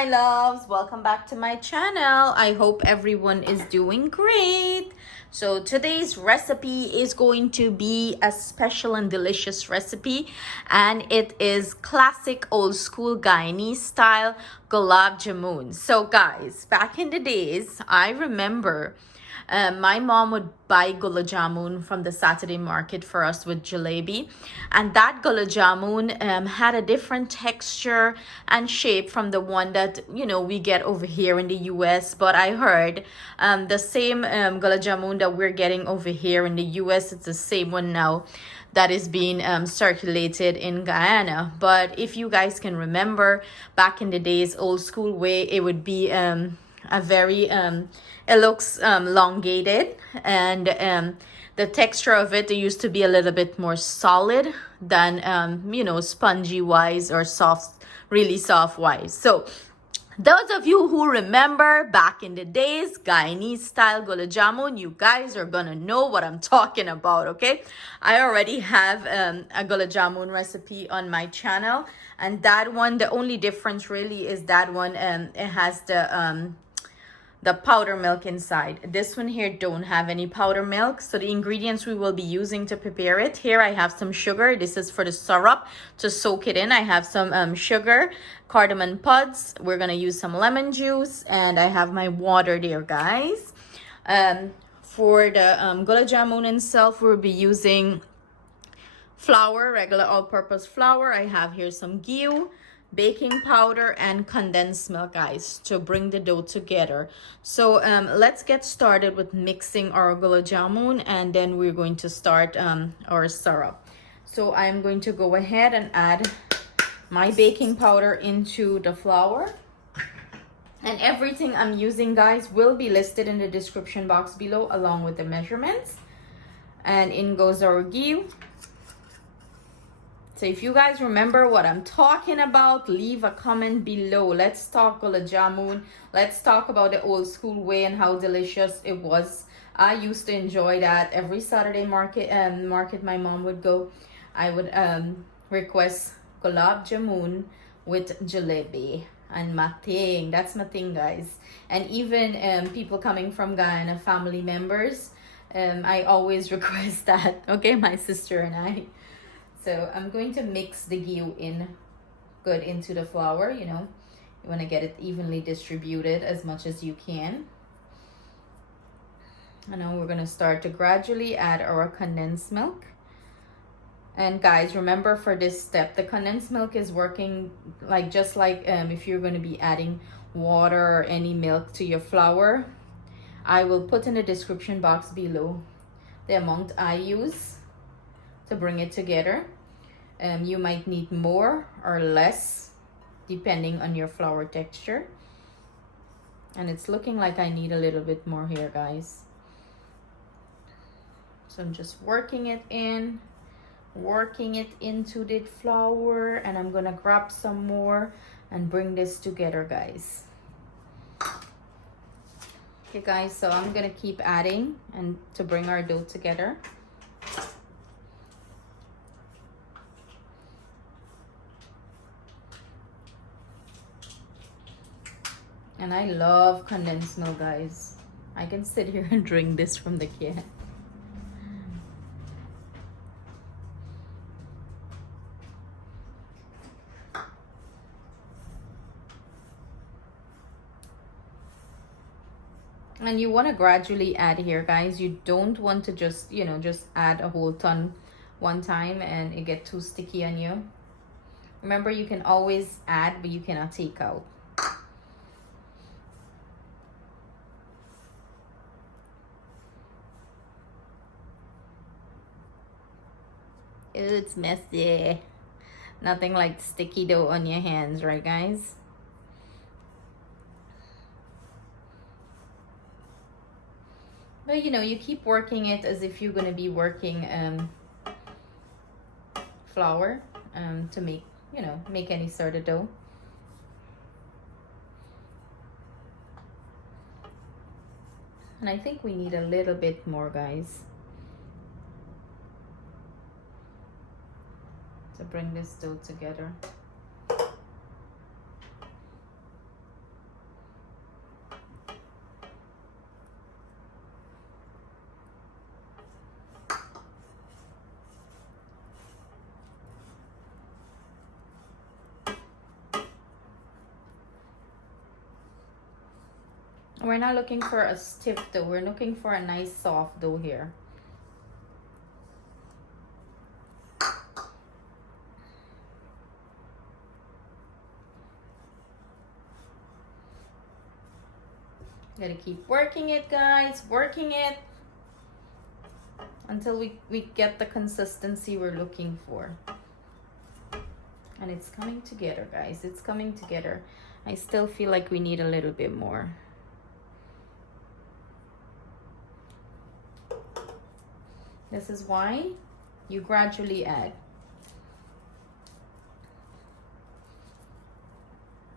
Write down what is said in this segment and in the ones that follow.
my loves, welcome back to my channel. I hope everyone is doing great. So today's recipe is going to be a special and delicious recipe, and it is classic old school Guyanese style Gulab Jamun. So guys, back in the days, I remember my mom would buy Gulab Jamun from the Saturday market for us with jalebi, and that Gulab Jamun had a different texture and shape from the one that we get over here in the US. But I heard the same Gulab Jamun that we're getting over here in the US, it's the same one now that is being circulated in Guyana. But if you guys can remember, back in the days, old school way, it would be a very it looks elongated, and the texture of it used to be a little bit more solid than spongy wise or soft, really soft wise. So those of you who remember back in the days, Guyanese style Gulab Jamun, you guys are gonna know what I'm talking about, okay? I already have a Gulab Jamun recipe on my channel, and that one, the only difference really is that one it has the powder milk inside. This one here don't have any powder milk. So the ingredients we will be using to prepare it, here I have some sugar. This is for the syrup to soak it in. I have some sugar, cardamom pods. We're gonna use some lemon juice, and I have my water there, guys. For the Gulab Jamun itself, we'll be using flour, regular all-purpose flour. I have here some ghee, baking powder, and condensed milk, guys, to bring the dough together. So let's get started with mixing our Gulab Jamun, and then we're going to start our syrup. So I'm going to go ahead and add my baking powder into the flour, and everything I'm using, guys, will be listed in the description box below along with the measurements. And in goes our ghee. So if you guys remember what I'm talking about, leave a comment below. Let's talk Gulab Jamun. Let's talk about the old school way and how delicious it was. I used to enjoy that every Saturday market my mom would go. I would request Gulab Jamun with jalebi, and my thing. That's my thing, guys. And even people coming from Guyana, family members, I always request that. Okay, my sister and I. So I'm going to mix the ghee in good into the flour. You want to get it evenly distributed as much as you can. And now we're going to start to gradually add our condensed milk. And guys, remember, for this step, the condensed milk is working just like if you're going to be adding water or any milk to your flour. I will put in the description box below the amount I use to bring it together. You might need more or less depending on your flour texture, and it's looking like I need a little bit more here, guys. So I'm just working it into the flour, and I'm gonna grab some more and bring this together, guys. Okay, guys, so I'm gonna keep adding and to bring our dough together. And I love condensed milk, guys. I can sit here and drink this from the can. And you want to gradually add here, guys. You don't want to just add a whole ton one time and it get too sticky on you. Remember, you can always add, but you cannot take out. It's messy. Nothing like sticky dough on your hands, right, guys? But you keep working it as if you're gonna be working flour to make any sort of dough. And I think we need a little bit more, guys, to bring this dough together. We're not looking for a stiff dough. We're looking for a nice soft dough here. Gotta keep working it, guys. Working it until we get the consistency we're looking for. And it's coming together, guys. It's coming together. I still feel like we need a little bit more. This is why you gradually add.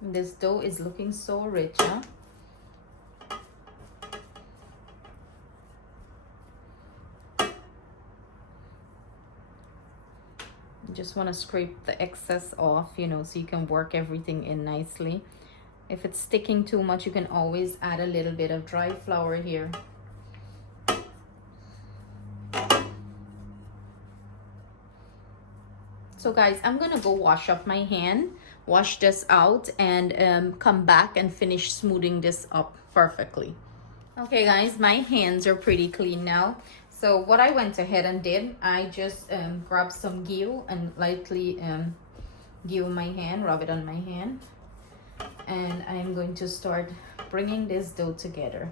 This dough is looking so rich, huh? You just want to scrape the excess off, you know, so you can work everything in nicely. If it's sticking too much, you can always add a little bit of dry flour here. So guys, I'm gonna go wash up my hand, wash this out, and come back and finish smoothing this up perfectly. Okay guys, my hands are pretty clean now. So what I went ahead and did, I just grabbed some ghee and lightly ghee my hand, rub it on my hand. And I'm going to start bringing this dough together.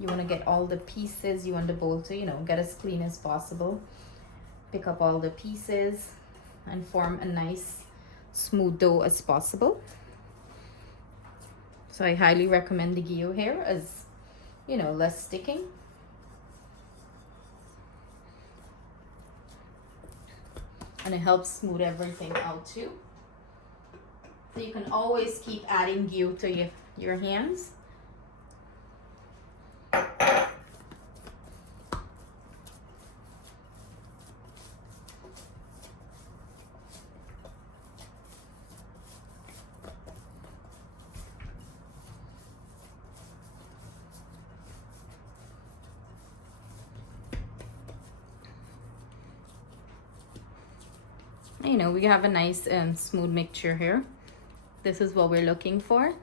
You want to get all the pieces, you want the bowl to, you know, get as clean as possible. Pick up all the pieces and form a nice smooth dough as possible. So I highly recommend the ghee here, as you know, less sticking. And it helps smooth everything out too. So you can always keep adding ghee to your hands. You know, we have a nice smooth mixture here. This is what we're looking for.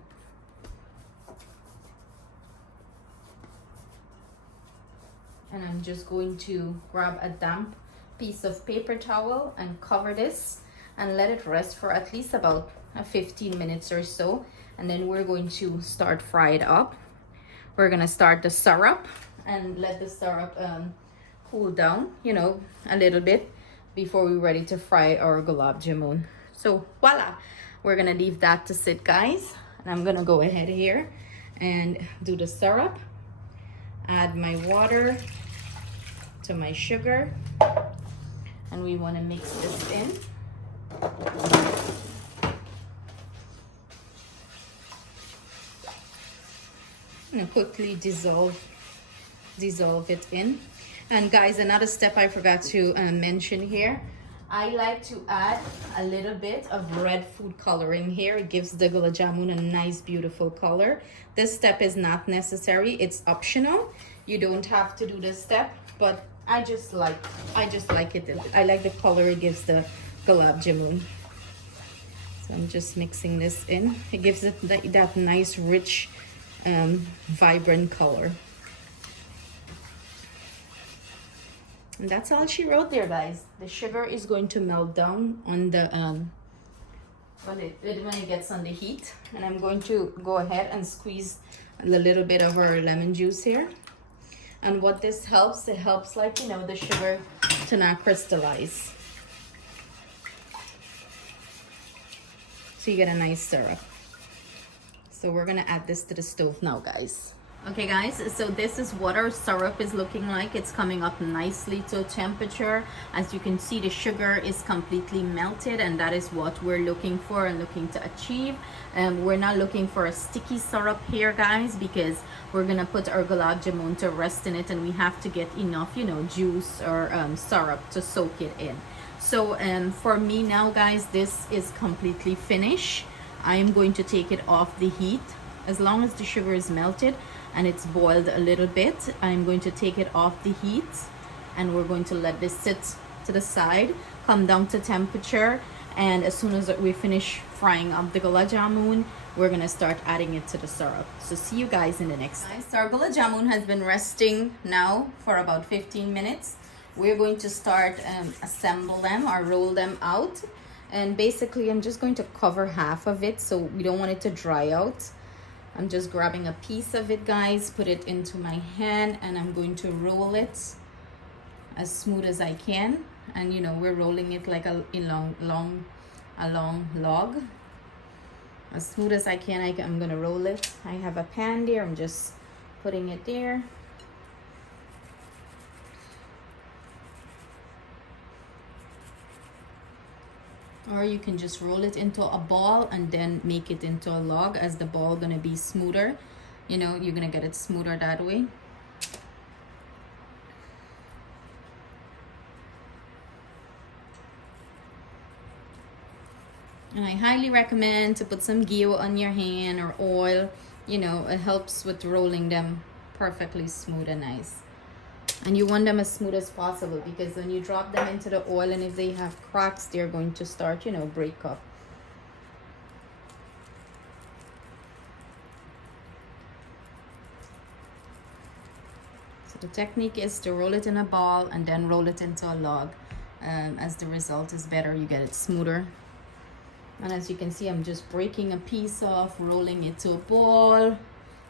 And I'm just going to grab a damp piece of paper towel and cover this and let it rest for at least about 15 minutes or so. And then we're going to start fry it up. We're gonna start the syrup and let the syrup cool down, you know, a little bit before we're ready to fry our Gulab Jamun. So voila, we're gonna leave that to sit, guys. And I'm gonna go ahead here and do the syrup. Add my water to my sugar. And we wanna mix this in. I'm gonna quickly dissolve it in. And guys, another step I forgot to mention here, I like to add a little bit of red food coloring here. It gives the Gulab Jamun a nice, beautiful color. This step is not necessary, it's optional. You don't have to do this step, but I just like it. I like the color it gives the Gulab Jamun. So I'm just mixing this in. It gives it that nice, rich, vibrant color. And that's all she wrote there, guys. The sugar is going to melt down on the when it gets on the heat. And I'm going to go ahead and squeeze a little bit of our lemon juice here. And what this helps, it helps, like, you know, the sugar to not crystallize. So you get a nice syrup. So we're gonna add this to the stove now, guys. Okay guys, so this is what our syrup is looking like. It's coming up nicely to temperature. As you can see, the sugar is completely melted, and that is what we're looking for and looking to achieve. We're not looking for a sticky syrup here, guys, because we're gonna put our Gulab Jamun to rest in it, and we have to get enough, you know, juice or syrup to soak it in. So for me now, guys, this is completely finished. I am going to take it off the heat. As long as the sugar is melted and it's boiled a little bit, I'm going to take it off the heat, and we're going to let this sit to the side, come down to temperature, And as soon as we finish frying up the gulab jamun, we're gonna start adding it to the syrup. So see you guys in the next step. So our gulab jamun has been resting now for about 15 minutes. We're going to start assemble them or roll them out. And basically I'm just going to cover half of it, so we don't want it to dry out. I'm just grabbing a piece of it, guys, put it into my hand, and I'm going to roll it as smooth as I can. And you know, we're rolling it like a long log. As smooth as I can, I'm gonna roll it. I have a pan there, I'm just putting it there. Or you can just roll it into a ball and then make it into a log, as the ball gonna be smoother. You know, you're gonna get it smoother that way. And I highly recommend to put some ghee on your hand or oil. You know, it helps with rolling them perfectly smooth and nice. And you want them as smooth as possible, because when you drop them into the oil, and if they have cracks, they're going to start, you know, break up. So the technique is to roll it in a ball and then roll it into a log. As the result is better, you get it smoother. And as you can see, I'm just breaking a piece off, rolling it to a ball,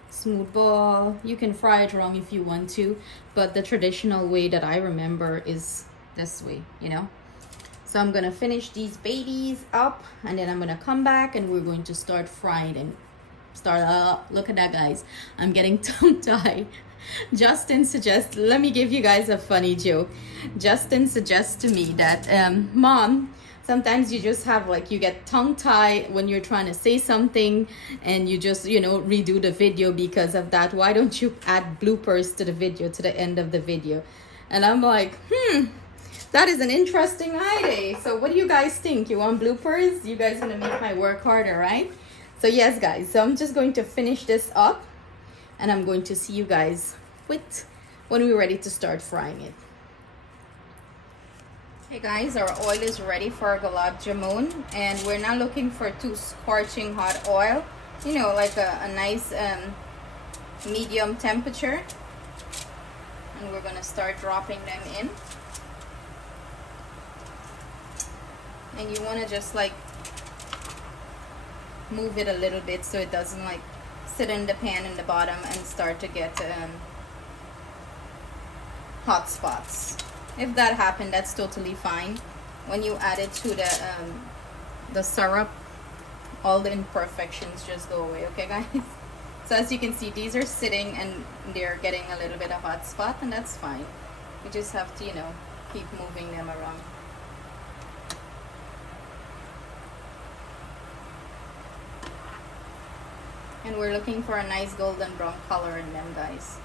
smooth ball. You can fry it wrong if you want to, but the traditional way that I remember is this way, you know. So I'm gonna finish these babies up, and then I'm gonna come back and we're going to start frying and look at that, guys. I'm getting tongue-tied. Justin suggests, let me give you guys a funny joke. Justin suggests to me that Mom, sometimes you just have like, you get tongue-tied when you're trying to say something, and you just, you know, redo the video because of that. Why don't you add bloopers to the video, to the end of the video? And I'm like, that is an interesting idea. So what do you guys think? You want bloopers? You guys gonna make my work harder, right? So yes, guys, so I'm just going to finish this up, and I'm going to see you guys when we're ready to start frying it. Hey guys, our oil is ready for our gulab jamun, and we're not looking for too scorching hot oil. You know, like a nice medium temperature. And we're gonna start dropping them in. And you wanna just like move it a little bit so it doesn't like sit in the pan in the bottom and start to get hot spots. If that happened, that's totally fine. When you add it to the syrup, all the imperfections just go away, okay guys? So as you can see, these are sitting and they're getting a little bit of hot spot, and that's fine. You just have to, you know, keep moving them around. And we're looking for a nice golden brown color in them, guys.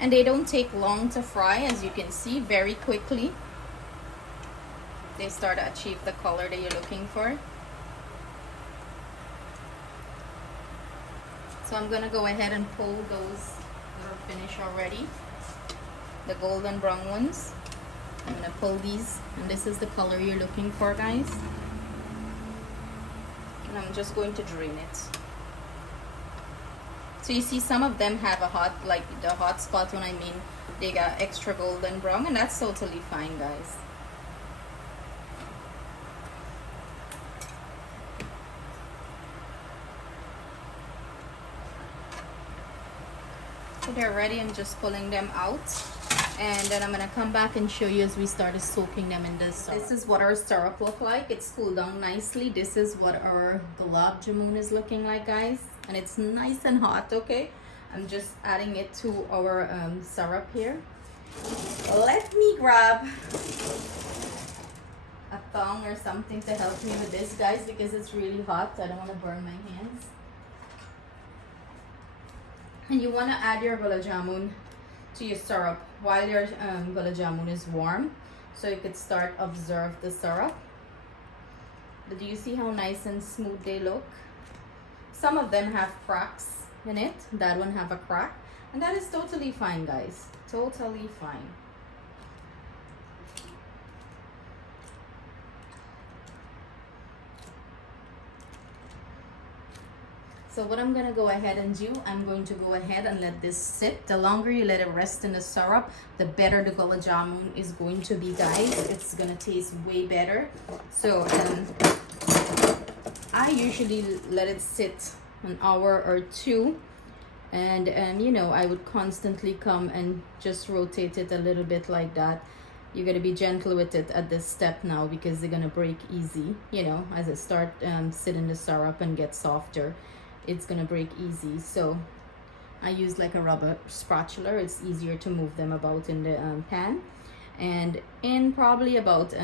And they don't take long to fry, as you can see, very quickly. They start to achieve the color that you're looking for. So I'm gonna go ahead and pull those that are finished already, the golden brown ones. I'm gonna pull these, and this is the color you're looking for, guys. And I'm just going to drain it. So you see, some of them have a hot, like the hot spot, when I mean they got extra golden brown, and that's totally fine, guys. So they're ready. I'm just pulling them out, and then I'm gonna come back and show you as we started soaking them in this syrup. This is what our syrup look like. It's cooled down nicely. This is what our gulab jamun is looking like, guys, and it's nice and hot. Okay, I'm just adding it to our syrup here. Let me grab a thong or something to help me with this, guys, because it's really hot. I don't want to burn my hands. And you want to add your gulab jamun to your syrup while your gulab jamun is warm, so you could start observe the syrup. But do you see how nice and smooth they look? Some of them have cracks in it. That one have a crack. And that is totally fine, guys. Totally fine. So what I'm gonna go ahead and do, I'm going to go ahead and let this sit. The longer you let it rest in the syrup, the better the gulab jamun is going to be, guys. It's gonna taste way better. So I usually let it sit an hour or two, and you know, I would constantly come and just rotate it a little bit like that. You gotta be gentle with it at this step now, because they're gonna break easy, you know, as it start sitting the syrup and get softer. It's gonna break easy. So I use like a rubber spatula. It's easier to move them about in the pan. And in probably about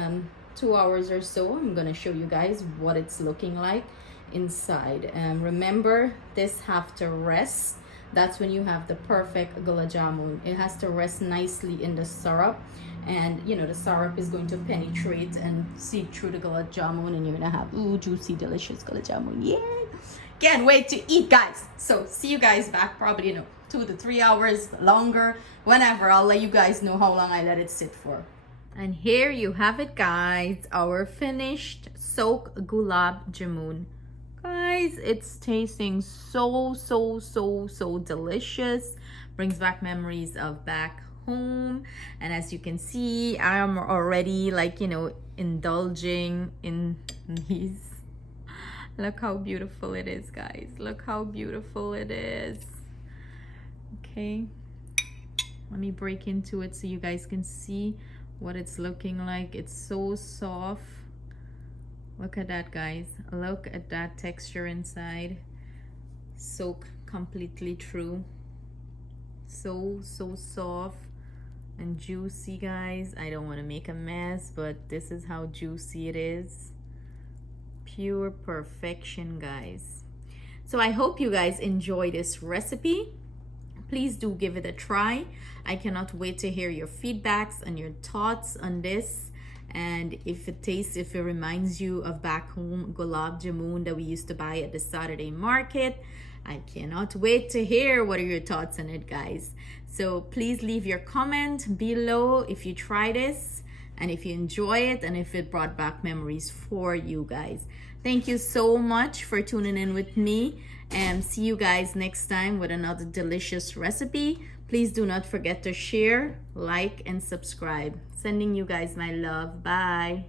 2 hours or so, I'm gonna show you guys what it's looking like inside. Remember, this have to rest. That's when you have the perfect gulab jamun. It has to rest nicely in the syrup, and you know, the syrup is going to penetrate and seep through the gulab jamun, and you're gonna have juicy, delicious gulab jamun. Yeah, can't wait to eat, guys. So see you guys back probably, you know, 2 to 3 hours longer, whenever. I'll let you guys know how long I let it sit for. And here you have it, guys, our finished soaked gulab jamun. Guys, it's tasting so delicious. Brings back memories of back home. And as you can see, I am already, like, you know, indulging in these. Look how beautiful it is, guys. Look how beautiful it is. Okay, let me break into it so you guys can see what it's looking like. It's so soft. Look at that, guys. Look at that texture inside. Soak completely through. So soft and juicy, guys. I don't want to make a mess, but this is how juicy it is. Pure perfection, guys. So I hope you guys enjoy this recipe. Please do give it a try. I cannot wait to hear your feedbacks and your thoughts on this. And if it reminds you of back home gulab jamun that we used to buy at the Saturday market, I cannot wait to hear what are your thoughts on it, guys. So please leave your comment below if you try this, and if you enjoy it, and if it brought back memories for you guys. Thank you so much for tuning in with me, and see you guys next time with another delicious recipe. Please do not forget to share, like, and subscribe. Sending you guys my love. Bye.